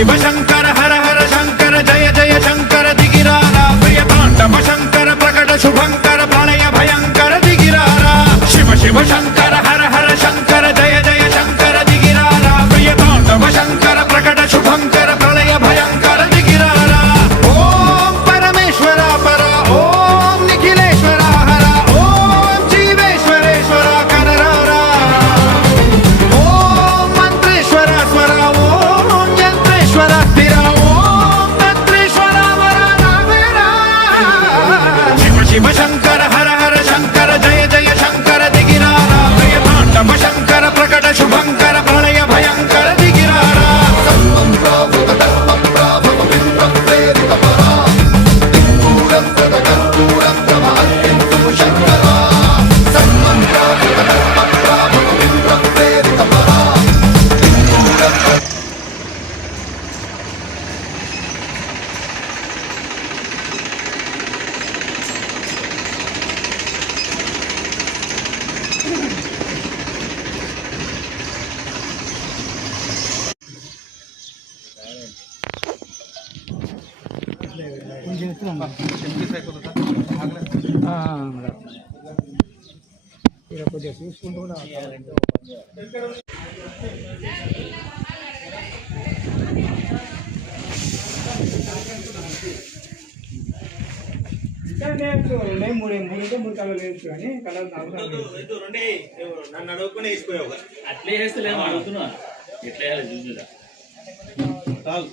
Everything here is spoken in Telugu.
शिव शंकर हर हर शंकर जय जय शंकर दिगिरारा प्रिय तांडव शंकर प्रकट शुभंकर प्रलय भयंकर दिगिरारा शिव शिव शंकर हर हर शंकर जय जय शंकर दिगिरारा प्रिय तांडव शंकर प्रकट शुभंकर प्रलय भयंकर दिगिरारा ओम परमेश्वरा परा ओम निखिलेश्वरा हरा ओम जीवेश्वरेश्वरा कनरारा ओम मंत्रेश्वरा स्वरा ओम यंत्रेश्वरा स्थिरा ओम तंत्रेश्वरा वरा नावेरा शिव शिव शंकर हर हर शंकर जय जय शंकर दिगिरारा प्रिय तांडव शंकर प्रकट शुभंकर प्रलय भयंकर दिगिरारा నన్ను అడుగుకునే వేసిపోయావు అట్లే వేస్తలేము అడుగుతున్నా ఎట్లా వేయాలి చూద్దా చాలు